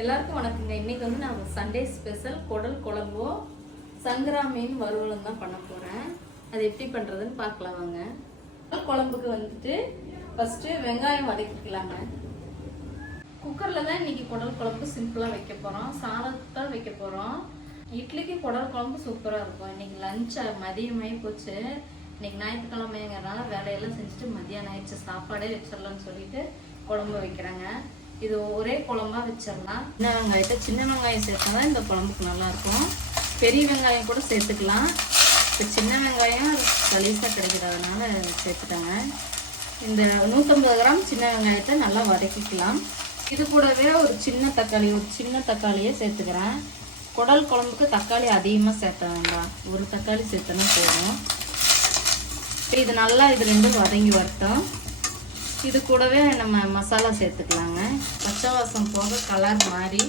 எல்லாருக்கும் வணக்கங்க. இன்னைக்கு வந்து நான் சண்டே ஸ்பெஷல் குடல் குழம்பும் சங்கரா மீன் வறுவலும் தான் பண்ண போறேன். அது எப்படி பண்றதுன்னு பார்க்கலாம் வாங்க. குழம்புக்கு வந்துட்டு ஃபர்ஸ்ட் வெங்காயம் வதக்கிக்கலாங்க. குக்கர்ல தான் இன்னைக்கு குடல் குழம்பு சிம்பிளா வைக்க போறோம். சாதத்தான் வைக்க போறோம். இட்லிக்கு குடல் குழம்பு சூப்பரா இருக்கும். இன்னைக்கு லஞ்ச் மதியமாயி போச்சு. இன்னைக்கு ஞாயிற்றுக்கிழமைங்கிறனால வேலையெல்லாம் செஞ்சுட்டு மதியானம் ஆயிடுச்சு. சாப்பாடே வச்சிடலாம்னு சொல்லிட்டு குழம்பு வைக்கிறாங்க. இது ஒரே குழம்பா வச்சிடலாம். சின்ன வெங்காயம் சேர்த்தா தான் இந்த குழம்புக்கு நல்லா இருக்கும். பெரிய வெங்காயம் கூட சேர்த்துக்கலாம். இப்போ சின்ன வெங்காயம் சலீஸாக கிடைக்கிறதுனால சேர்த்துட்டாங்க. இந்த 150 கிராம் சின்ன வெங்காயத்தை நல்லா வதக்கிக்கலாம். இது கூடவே ஒரு சின்ன தக்காளியை சேர்த்துக்கிறேன். குடல் குழம்புக்கு தக்காளி அதிகமாக சேர்த்த வேண்டாம், ஒரு தக்காளி சேர்த்தனா போதும். இது நல்லா இது ரெண்டும் வதங்கி வரட்டும். இது கூடவே நம்ம மசாலா சேர்த்துக்கலாங்க. பச்சை வாசம் போக கலர் மாறி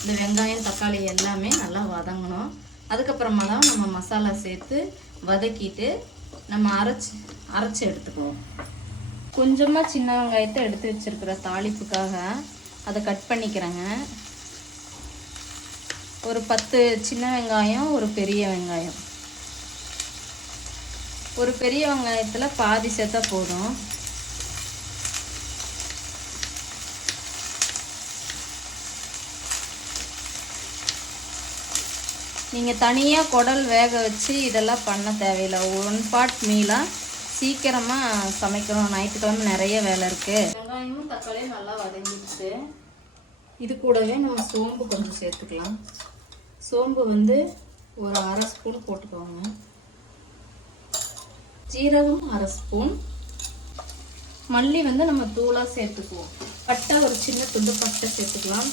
இந்த வெங்காயம் தக்காளி எல்லாமே நல்லா வதங்கணும். அதுக்கப்புறமா தான் நம்ம மசாலா சேர்த்து வதக்கிட்டு நம்ம அரைச்சி எடுத்துக்குவோம். கொஞ்சமாக சின்ன வெங்காயத்தை எடுத்து வச்சிருக்கிற தாளிப்புக்காக அதை கட் பண்ணிக்கிறேங்க. ஒரு 10 சின்ன வெங்காயம், ஒரு பெரிய வெங்காயம். ஒரு பெரிய வெங்காயத்தில் பாதி சேர்த்தா போதும். நீங்கள் தனியாக குடல் வேக வச்சு இதெல்லாம் பண்ண தேவையில்லை. 1 பார்ட் மீலாக சீக்கிரமாக சமைக்கணும். ஞாயிற்றுக்கிழமை நிறைய வேலை இருக்குது. வெங்காயமும் தக்காளியும் நல்லா வதங்கிடுச்சு. இது கூடவே நம்ம சோம்பு கொஞ்சம் சேர்த்துக்கலாம். சோம்பு வந்து ஒரு 1/2 ஸ்பூன் போட்டுக்கோங்க. ஜீரகம் 1/2 ஸ்பூன். மல்லி வந்து நம்ம தூளாக சேர்த்துக்குவோம். பட்டை ஒரு சின்ன துண்டு பட்டை சேர்த்துக்கலாம்.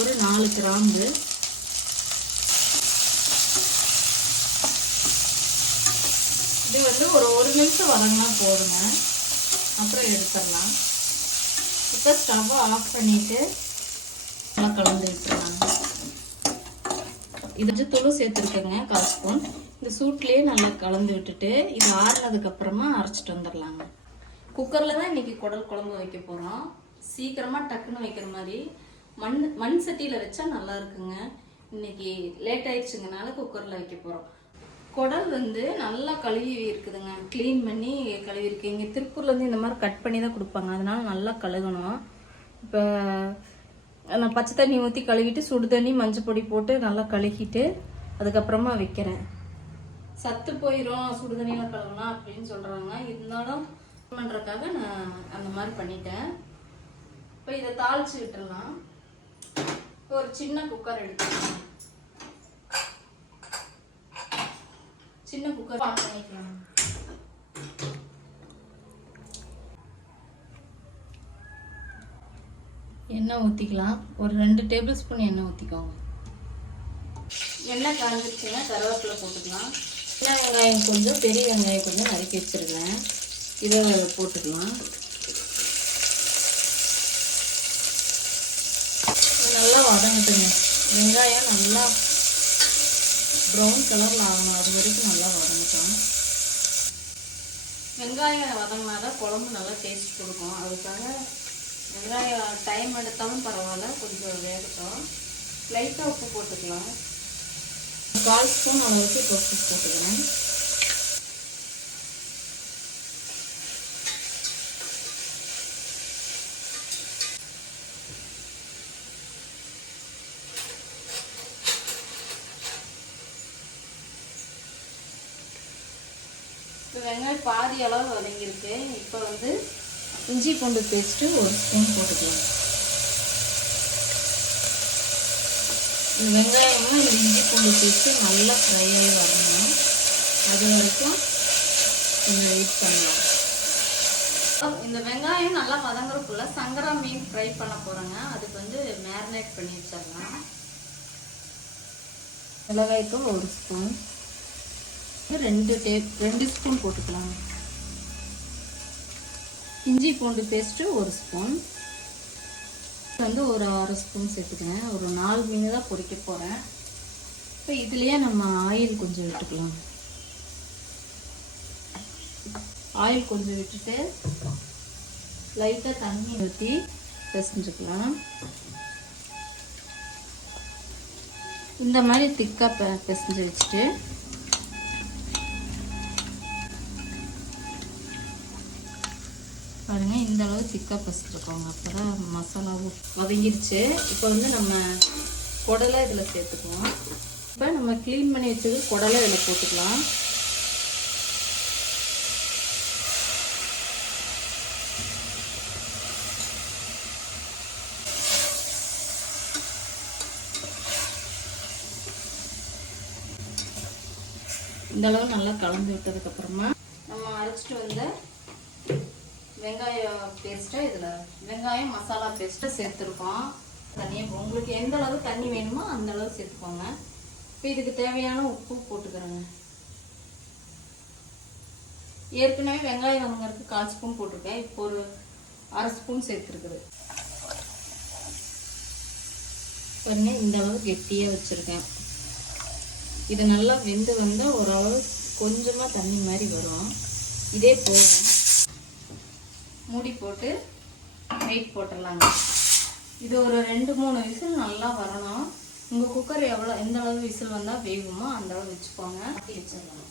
ஒரு 4 கிராம்பு. இது வந்து ஒரு 1 நிமிஷம் வதங்கினா போதுங்க. அப்புறம் எடுத்துடலாம். இப்போ ஸ்டவ்வை ஆஃப் பண்ணிவிட்டு நல்லா கலந்து விட்டுருவாங்க. இது தூள் சேர்த்துருக்கேங்க 1/4 ஸ்பூன். இந்த சூட்லேயே நல்லா கலந்து விட்டுட்டு இது ஆறுனதுக்கப்புறமா அரைச்சிட்டு வந்துடலாங்க. குக்கரில் தான் இன்றைக்கி குடல் குழம்பு வைக்க போகிறோம். சீக்கிரமாக டக்குன்னு வைக்கிற மாதிரி மண் சட்டியில் வச்சா நல்லா இருக்குங்க. இன்னைக்கு லேட் ஆயிடுச்சுங்கனால குக்கரில் வைக்க போகிறோம். குடல் வந்து நல்லா கழுவி இருக்குதுங்க. க்ளீன் பண்ணி கழுவி இருக்கு. இங்கே திருப்பூர்லேருந்து இந்த மாதிரி கட் பண்ணி தான் கொடுப்பாங்க. அதனால நல்லா கழுகணும். இப்போ நான் பச்சை தண்ணி ஊற்றி கழுவிட்டு சுடு தண்ணி மஞ்சள் பொடி போட்டு நல்லா கழுகிட்டு அதுக்கப்புறமா வைக்கிறேன். சத்து போயிடும் சுடு தண்ணியில் கழுவலாம் அப்படின்னு சொல்கிறாங்க. இருந்தாலும் பண்ணுறதுக்காக நான் அந்த மாதிரி பண்ணிட்டேன். இப்போ இதை தாளிச்சு விட்டுடலாம். ஒரு சின்ன குக்கர் எடுத்துக்கலாம். சின்ன குக்கர் ஆன் பண்ணிக்கலாம். எண்ணெய் ஊற்றிக்கலாம். ஒரு 2 டேபிள் ஸ்பூன் எண்ணெய் ஊற்றிக்கோங்க. எண்ணெய் காஞ்சிருச்சுன்னா கருவேப்பிலை போட்டுக்கலாம். சின்ன வெங்காயம் கொஞ்சம், பெரிய வெங்காயம் கொஞ்சம் நறுக்கி வச்சுருக்கேன். இதை போட்டுக்கலாம். நல்லா வதங்கட்டுங்க. வெங்காயம் நல்லா ப்ரௌன் கலரில் ஆகணும். அது வரைக்கும் நல்லா வதங்கட்டும். வெங்காயம் வதங்கினாதான் குழம்பு நல்லா டேஸ்ட் கொடுக்கும். அதுக்காக வெங்காயம் டைம் எடுத்தாலும் பரவாயில்ல, கொஞ்சம் வேகட்டும். லைட்டாக உப்பு போட்டுக்கலாம். 1/4 ஸ்பூன் அளவுக்கு உப்பு போட்டுக்கிறேன். இப்போ வெங்காயம் பாதி அளவு வதங்கியிருக்கு. இப்போ வந்து இஞ்சி பூண்டு பேஸ்ட்டு 1 ஸ்பூன் போட்டுக்கலாம். இந்த வெங்காயமும் இந்த இஞ்சி பூண்டு பேஸ்ட்டு நல்லா ஃப்ரை ஆகி வரணும். அது வரைக்கும் கொஞ்சம் வெயிட் பண்ணலாம். இந்த வெங்காயம் நல்லா வதங்குறதுக்குள்ள சங்கரா மீன் ஃப்ரை பண்ண போகிறேங்க. அதுக்கு வந்து மேரினேட் பண்ணி வச்சிடலாம். மிளகாய்த்தூள் 1 ஸ்பூன். 2 ஸ்பூன் போட்டுக்கலாம். இஞ்சி பூண்டு பேஸ்ட்டு 1 ஸ்பூன். வந்து ஒரு 1/2 ஸ்பூன் சேர்த்துக்கிறேன். ஒரு 4 மீன் தான் பொரிக்க போகிறேன். இப்போ இதுலேயே நம்ம ஆயில் கொஞ்சம் விட்டுக்கலாம். ஆயில் கொஞ்சம் விட்டுட்டு லைட்டாக தண்ணி ஊற்றி பிசைஞ்சுக்கலாம். இந்த மாதிரி திக்காக பிசைஞ்சு வச்சுட்டு பாருங்கள், இந்த அளவு திக்காக பிசைஞ்சுக்கோங்க. அப்போ தான் மசாலாவும் வதங்கிருச்சு. இப்போ வந்து நம்ம குடலை இதில் சேர்த்துக்குவோம். இப்போ நம்ம க்ளீன் பண்ணி வச்சது குடலை இதில் போட்டுக்கலாம். இந்த அளவு நல்லா கலந்து விட்டதுக்கப்புறமா நம்ம அரைச்சிட்டு வந்த வெங்காயம் பேஸ்ட்டை இதில் வெங்காயம் மசாலா பேஸ்ட்டை சேர்த்துருக்கோம். தண்ணியாக உங்களுக்கு எந்த அளவு தண்ணி வேணுமோ அந்த அளவு சேர்த்துக்கோங்க. இப்போ இதுக்கு தேவையான உப்பு போட்டுக்கிறேங்க. ஏற்கனவே வெங்காயம் வாங்குறதுக்கு 1/4 ஸ்பூன் போட்டிருக்கேன். இப்போ ஒரு 1/2 ஸ்பூன் சேர்த்துருக்குது. பாருங்க, இந்த அளவு கெட்டியாக வச்சுருக்கேன். இது நல்லா வெந்து வந்தால் ஓரளவு கொஞ்சமாக தண்ணி மாதிரி வரும். இதே போதும். மூடி போட்டு வெயிட் போட்டுடலாங்க. இது ஒரு 2-3 விசில் நல்லா வரணும். உங்கள் குக்கர் எந்த அளவு விசில் வந்தால் வேகுமோ அந்த அளவு வச்சுக்கோங்க. வச்சிடலாம்.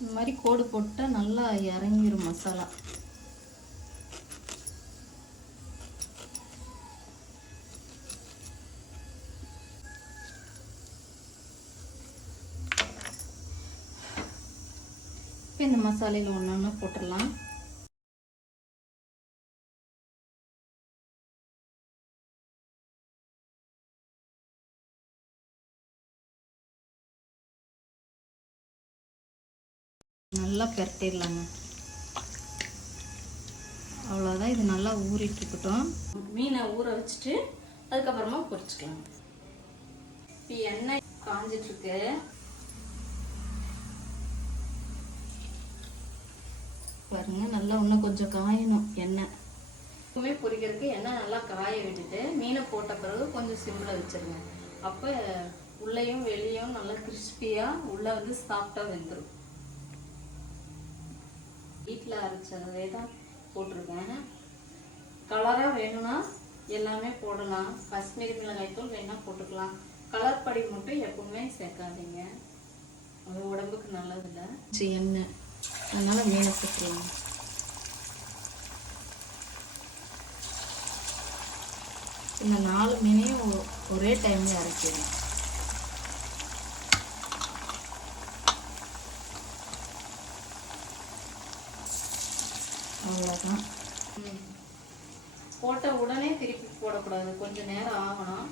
இந்த மாதிரி கோடு போட்டால் நல்லா இறங்கிடும் மசாலா. இப்போ இந்த மசாலையில் ஒன்று ஒன்று போட்டுடலாம். நல்லா பெரட்டிடலாங்க. அவ்வளோதான். இது நல்லா ஊறிட்டு இருக்கட்டும். மீனை ஊற வச்சுட்டு அதுக்கப்புறமா பொரிச்சுக்கலாம். இப்போ எண்ணெய் காஞ்சிட்ருக்கு. பாருங்க, நல்லா இன்னும் கொஞ்சம் காயணும் எண்ணெய். எப்பவுமே பொரிக்கிறதுக்கு எண்ணெய் நல்லா காய விட்டுட்டு மீனை போட்ட பிறகு கொஞ்சம் சிம்மில் வச்சுருங்க. அப்போ உள்ளேயும் வெளியும் நல்லா கிறிஸ்பியாக உள்ளே வந்து சாஃப்டாக வெந்துடும். வீட்டில் அரைச்சதே தான் போட்டிருக்கேன். கலராக வேணும்னா எல்லாமே போடலாம். காஷ்மீரி மிளகாய்த்தூள் வேணால் போட்டுக்கலாம். கலர் படி மட்டும் எப்பவுமே சேர்க்காதீங்க, அது உடம்புக்கு நல்லதில்லை. எண்ணெய் அதனால் மீனை சேர்த்துக்கலாம். இந்த 4 மீனையும் ஒரே டைமில் அரைச்சிடும். அவ்வளோதான். போட்ட உடனே திருப்பி போடக்கூடாது, கொஞ்சம் நேரம் ஆகணும்.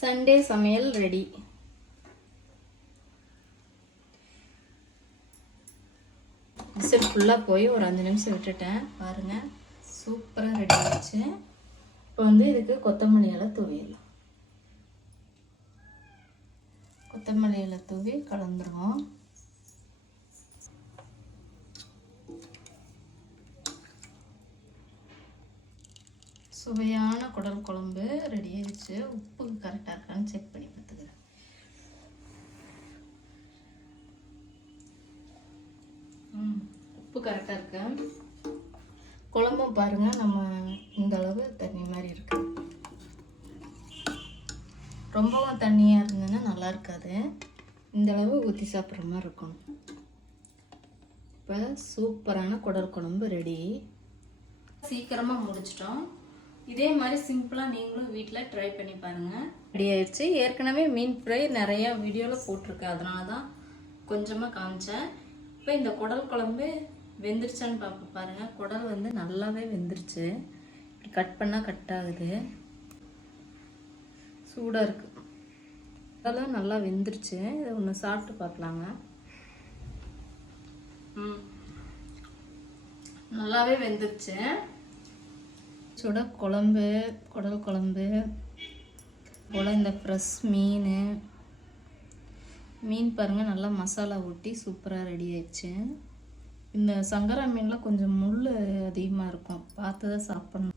சண்டே சமையல் ரெடி. விசில் ஃபுல்லாக போய் ஒரு 5 நிமிஷம் விட்டுட்டேன். பாருங்கள், சூப்பராக ரெடி ஆகிடுச்சு. இப்போ வந்து இதுக்கு கொத்தமல்லி இலை தூவிடலாம். கொத்தமல்லி இலை தூவி கலந்துருவோம். சுவையான குடல் குழம்பு ரெடி ஆயிடுச்சு. உப்பு கரெக்டாக இருக்கான்னு செக் பண்ணி பார்த்துக்கிறேன். உப்பு கரெக்டாக இருக்கு. குழம்பும் பாருங்கள், நம்ம இந்த அளவு தண்ணி மாதிரி இருக்கு. ரொம்பவும் தண்ணியாக இருந்ததுன்னா நல்லா இருக்காது. இந்த அளவு ஊற்றி சாப்பிட்ற மாதிரி இருக்கணும். இப்போ சூப்பரான குடல் குழம்பு ரெடி. சீக்கிரமாக முடிச்சிட்டோம். இதே மாதிரி சிம்பிளாக நீங்களும் வீட்டில் ட்ரை பண்ணி பாருங்கள். ரெடி ஆயிடுச்சு. ஏற்கனவே மீன் ஃப்ரை நிறையா வீடியோவில் போட்டிருக்கேன், அதனால தான் கொஞ்சமாக காமிச்சேன். இப்போ இந்த குடல் குழம்பு வெந்துருச்சான்னு பார்ப்போம். பாருங்கள், குடல் வந்து நல்லாவே வெந்துருச்சு. இப்படி கட் பண்ணால் கட் ஆகுது. சூடாக இருக்குது. அதெல்லாம் நல்லா வெந்துருச்சு. இதை ஒன்று சாப்பிட்டு பார்க்கலாங்க. நல்லாவே வெந்துருச்சு. சுட குழம்பு, குடல் குழம்பு போல் இந்த ஃப்ரெஷ் மீன் பாருங்கள், நல்லா மசாலா ஊட்டி சூப்பராக ரெடி ஆயிடுச்சு. இந்த சங்கரா மீனில் கொஞ்சம் முள் அதிகமாக இருக்கும், பார்த்து தான் சாப்பிட்ணும்.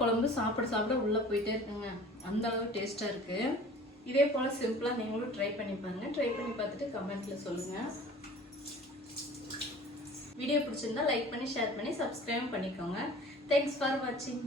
குழம்பு சாப்பிட சாப்பிட உள்ளே போயிட்டே இருக்குங்க. அந்த அளவு டேஸ்ட்டாக இருக்குது. இதே போல் சிம்பிளாக நீங்களும் ட்ரை பண்ணி பாருங்கள். ட்ரை பண்ணி பார்த்துட்டு கமெண்ட்டில் சொல்லுங்கள். வீடியோ பிடிச்சிருந்தா லைக் பண்ணி ஷேர் பண்ணி சப்ஸ்கிரைப் பண்ணிக்கோங்க. தேங்க்ஸ் ஃபார் வாட்சிங்.